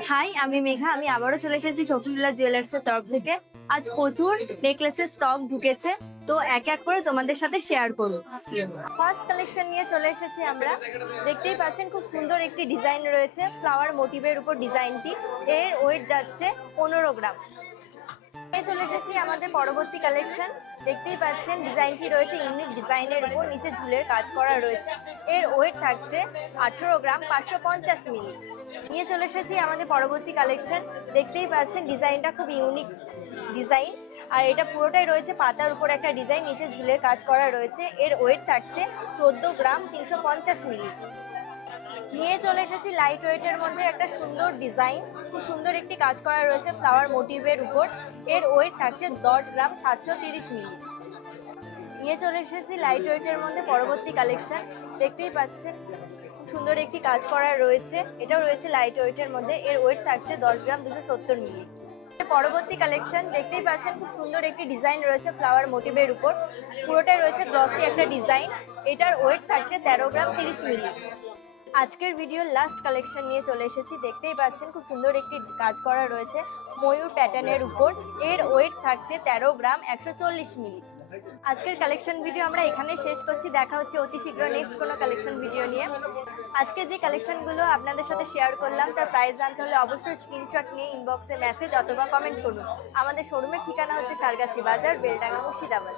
High, আমি মেঘা। আমি আবারও চলে এসেছি শফিউল্লাহ জুয়েলার্স এর তরফ থেকে। আজ প্রচুর নেকলেসের স্টক ঢুকেছে, তো এক এক করে তোমাদের সাথে শেয়ার করব। ফার্স্ট কালেকশন নিয়ে চলে এসেছি আমরা। দেখতেই পাচ্ছেন খুব সুন্দর একটি ডিজাইন রয়েছে, ফ্লাওয়ার মোটিভের উপর ডিজাইনটি। এর ওয়েট যাচ্ছে 15 গ্রাম। নিয়ে চলে এসেছি আমাদের পরবর্তী কালেকশন। দেখতেই পাচ্ছেন ডিজাইনটি রয়েছে ইউনিক ডিজাইনের উপর, নিচে ঝুলের কাজ করা রয়েছে। এর ওয়েট থাকছে 18 গ্রাম 550 মিলি। নিয়ে চলে এসেছি আমাদের পরবর্তী কালেকশন। দেখতেই পাচ্ছেন ডিজাইনটা খুব ইউনিক ডিজাইন, আর এটা পুরোটাই রয়েছে পাতার উপর একটা ডিজাইন, নিচে ঝুলের কাজ করা রয়েছে। এর ওয়েট থাকছে 14 গ্রাম 350 মিলি। নিয়ে চলে এসেছি লাইট ওয়েটের মধ্যে একটা সুন্দর ডিজাইন, খুব সুন্দর একটি কাজ করা রয়েছে ফ্লাওয়ার মোটিভের উপর। এর ওয়েট থাকছে 10 গ্রাম 730 মিলি। নিয়ে চলে এসেছি লাইট ওয়েটের মধ্যে পরবর্তী কালেকশন। দেখতেই পাচ্ছেন খুব সুন্দর একটি কাজ করা রয়েছে, এটাও রয়েছে লাইট ওয়েটের মধ্যে। এর ওয়েট থাকছে 10 গ্রাম 270 মিলি। পরবর্তী কালেকশন দেখতেই পাচ্ছেন খুব সুন্দর একটি ডিজাইন রয়েছে ফ্লাওয়ার মোটিভের উপর, পুরোটাই রয়েছে গ্লসি একটা ডিজাইন। এটার ওয়েট থাকছে 13 গ্রাম 30 মিলি। আজকের ভিডিওর লাস্ট কালেকশন নিয়ে চলে এসেছি। দেখতেই পাচ্ছেন খুব সুন্দর একটি কাজ করা রয়েছে ময়ূর প্যাটার্নের উপর। এর ওয়েট থাকছে 13 গ্রাম 140 মিলি। আজকের কালেকশন ভিডিও আমরা এখানে শেষ করছি। দেখা হচ্ছে অতি শীঘ্র নেক্সট কোনো কালেকশন ভিডিও নিয়ে। আজকে যে কালেকশনগুলো আপনাদের সাথে শেয়ার করলাম তার প্রাইস জানতে হলে অবশ্যই স্ক্রিনশট নিয়ে ইনবক্সে মেসেজ অথবা কমেন্ট করুন। আমাদের শোরুমের ঠিকানা হচ্ছে সারগাছি বাজার, বেলডাঙ্গা, মুর্শিদাবাদ।